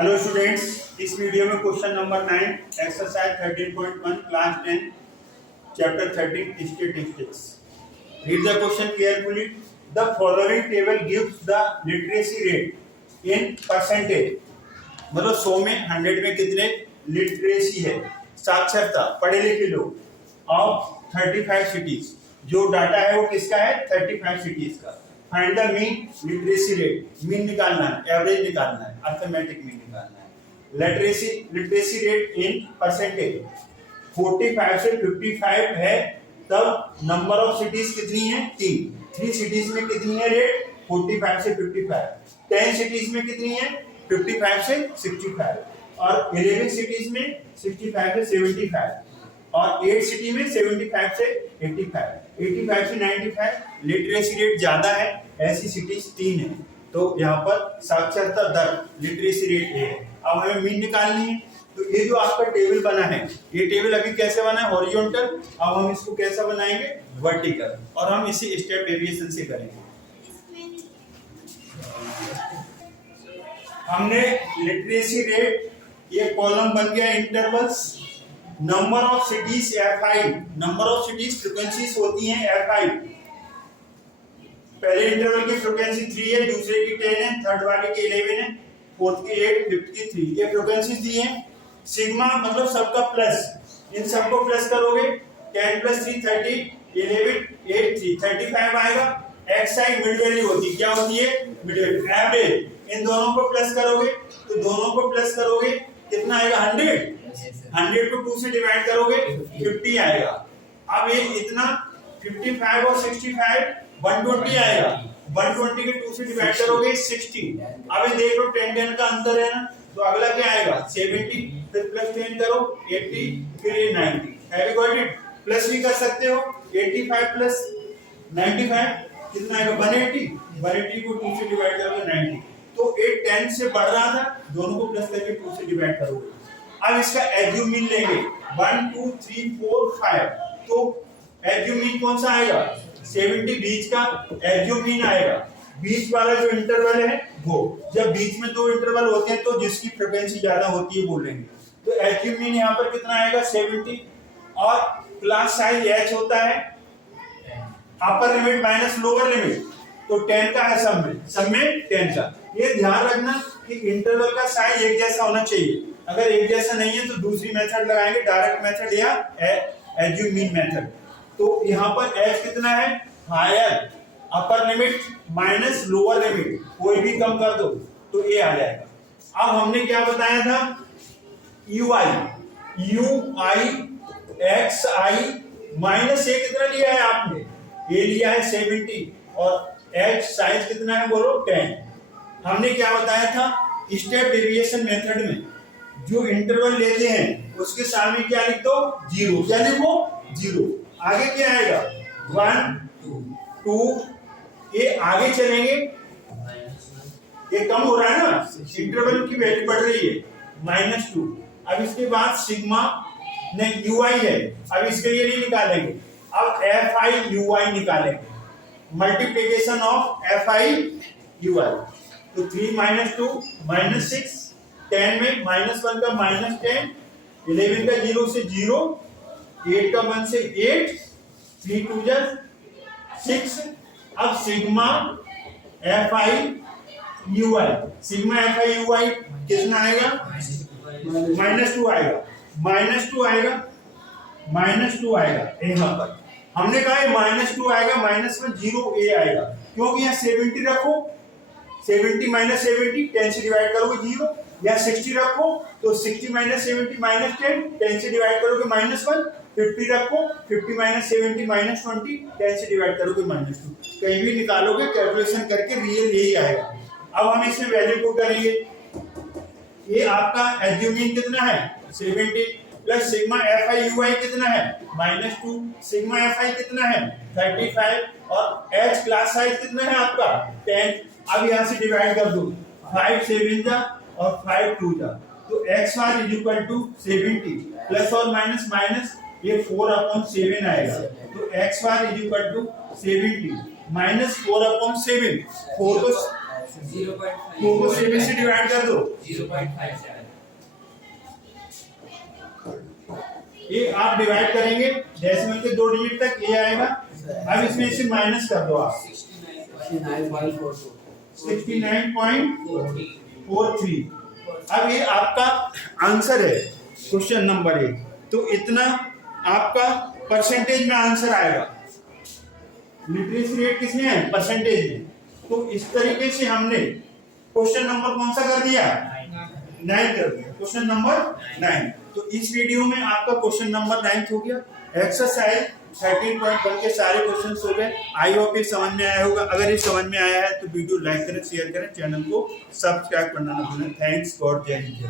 Hello students, इस video में question number 9 exercise 13.1 class 10 chapter 13 statistics. Read the question carefully. The following table gives the literacy rate in percentage. मतलब 100 में 100 में कितने literacy है, साक्षरता, पढ़े लिखे लोग ऑफ 35 सिटीज। जो डाटा है वो किसका है? 35 सिटीज का। Find the mean literacy rate. Mean निकालना है, एवरेज निकालना है, अर्थमेटिक मीन निकालना है। लिटरेसी रेट इन परसेंटेज 45 से 55 है, तब नंबर ऑफ सिटीज कितनी है? 3 सिटीज में कितनी है रेट? 45 से 55। 10 सिटीज में कितनी है? 55 से 65। और 11 सिटीज में 65 से 75। और 8 सिटी में 75 से 85, 85 से 95। लिटरेसी रेट ज्यादा है, ऐसी सिटीज 3 है, तो यहाँ पर साक्षरता दर लिटरेसी रेट है। अब हमें मीन निकालनी है, तो ये जो आपका टेबल बना है, ये टेबल अभी कैसे बना है? हॉरिजॉन्टल। अब हम इसको कैसा बनाएंगे? वर्टिकल। और हम इसी स्टेप डेविएशन से करेंगे। हमने लिटरेसी रेट, ये कॉलम बन गया intervals. Number of cities F5, number of cities frequencies होती हैं F5। पहले इंटरवल की फ्रीक्वेंसी 3 है, दूसरे की 10 है, थर्ड वाले की 11 है, फोर्थ की 8, फिफ्थ की 3। ये फ्रीक्वेंसीज दी हैं। सिग्मा मतलब सबका प्लस, इन सबको प्लस करोगे 10 + 3 30, 11 8 3 35 आएगा। xi मिड वैल्यू होती है, क्या होती है? Mid value, average. इन दोनों को प्लस करोगे, तो दोनों को प्लस करोगे कितना आएगा? 100। 100 को 2 से डिवाइड करोगे 50 आएगा। अब ये इतना 55 और 65 120 आएगा। 120 के 2 से डिवाइड करोगे 60। अब ये देख लो 10 का अंतर है ना, तो अगला क्या आएगा? 70, फिर प्लस 10 करो 80, फिर ये 90। Have you got it? Plus भी कर सकते हो। 85 प्लस 95 कितना आएगा? 180। 180 को 2 से डिवाइड करोगे 90। तो 8 10 से बढ़ रहा था, दोनों को प्लस करके 2 से डिवाइड करोगे। अब इसका एज्यूम मीन लेंगे 1 2 3 4 5। तो एज्यूम मीन कौन सा आएगा? 70 बीच का एज्यूम मीन आएगा। बीच वाला जो इंटरवल है वो, जब बीच में दो इंटरवल होते हैं तो जिसकी फ्रीक्वेंसी ज्यादा होती है बोलेंगे। तो एज्यूम मीन यहाँ पर कितना आएगा? 70। और क्लास साइज h होता है अपर लिमिट माइनस लोअर लिमिट, तो 10 का है सब में 10 का। ये ध्यान रखना कि इंटरवल का साइज एक जैसा होना चाहिए। अगर एक जैसा नहीं है तो दूसरी मेथड लगाएंगे, डायरेक्ट मेथड या एज्यूम मीन मेथड। तो यहाँ पर h कितना है? Higher upper limit minus lower limit, कोई भी कम कर दो तो ये आ जाएगा। अब हमने क्या बताया था? ui xi माइनस a कितना लिया है आपने? a लिया है 70 और h साइज कितना है बोलो? 10। हमने क्या बताया था? स्टेप डेविएशन मेथड में जो इंटरवल लेते हैं उसके सामने क्या लिख दो? 0। क्या लिखो? 0। आगे क्या आएगा? 1 2। ये आगे चलेंगे, ये कम हो रहा है ना, इंटरवल की वैल्यू बढ़ रही है -2। अब इसके बाद सिग्मा ने ui है, अब इसके लिए नहीं निकालेंगे, अब fi ui निकालेंगे। मल्टीप्लिकेशन ऑफ fi ui, तो 3 - 2 -6। 10 में -1 का -10, 11 का 0 से 0, 8 का 1 से 8, 3 2 6। अब sigma fi ui, sigma fi ui कितना आएगा? -2 आएगा। -2 आएगा यहाँ पर। हमने कहा -2 आएगा, माइनस में 0 a आएगा, क्योंकि यहाँ 70 रखो, 70 - 70 10 से डिवाइड करोगे 0, या 60 रखो तो 60 - 70 -10, 10 से डिवाइड करोगे -1। 50 रखो, 50 - 70 -20, 10 से डिवाइड करोगे -2। कहीं भी निकालोगे कैलकुलेशन करके रियल यही आएगा। अब हम इसमें वैल्यू को करेंगे। ये आपका एज्यूम मीन कितना है? 70 प्लस सिग्मा fi ui कितना है? -2। सिग्मा fi कितना है? 35। और h क्लास साइज कितना है आपका? 10। अब यहाँ से डिवाइड कर दो, 5 7 जा और 5 2 जा, तो x bar = 70 प्लस और माइनस माइनस ये 4/7 आएगा। तो x bar = 70 - 4/7। 4 तो टू को सेवन से डिवाइड कर दो 0.57। ये आप डिवाइड करेंगे डेसिमल के 2 डिजिट तक ये आएगा। अब इसमें से माइनस कर दो आप 69.43। अब ये आपका आंसर है क्वेश्चन नंबर 1। तो इतना आपका परसेंटेज में आंसर आएगा। लिटरेसी रेट किसमें है? परसेंटेज में। तो इस तरीके से हमने क्वेश्चन नंबर कौन सा कर दिया? 9 कर दिया। Question number 9। तो इस वीडियो में आपका क्वेश्चन नंबर 9 हो गया। एक्सरसाइज 13.1 के सारे क्वेश्चंस हो गए। आई होप ये समझ में आया होगा। अगर ये समझ में आया है तो वीडियो लाइक करें, शेयर करें, चैनल को सब्सक्राइब करना ना भूलें। थैंक्स गॉड, जय हिंद।